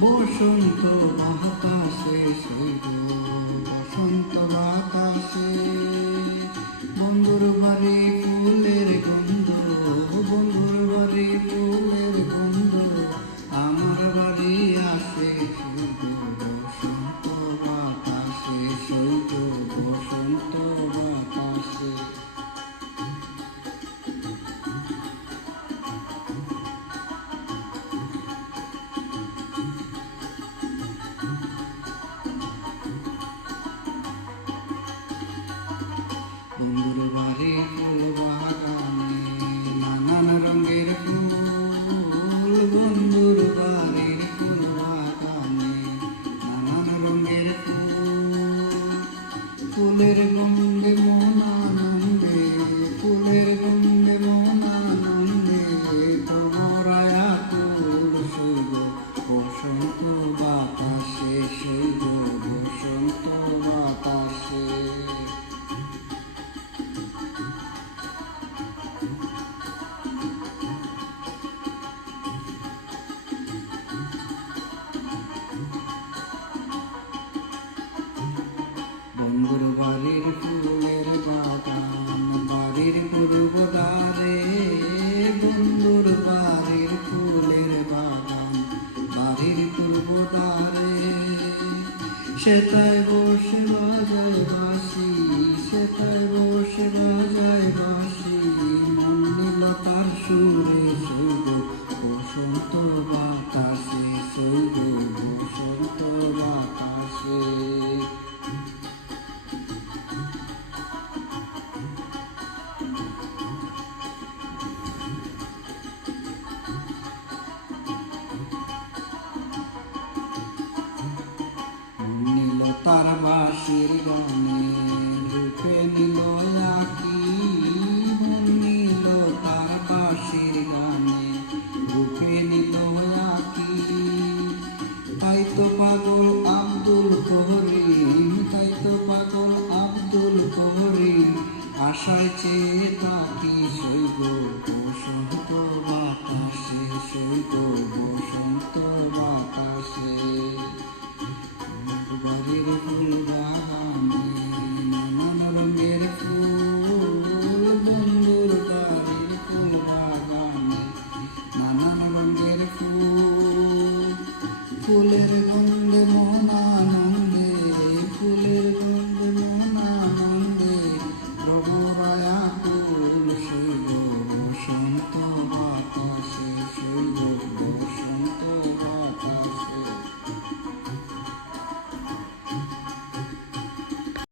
বসন্ত বাতাসে সৈব বসন্ত বা কুন্দুর বাড়ি ফুল বাগানে নানান রঙের ফুল বন্ধুর বাড়ির ফুল বাগানে নানান রঙের ফুল, ফুলের বাড়ির পূর্ব দ্বারে বন্ধুর বাড়ির ফুলের বাড়ির সেটাই বসে বাজায় বাসি সেটাই বসে বাজায় Guru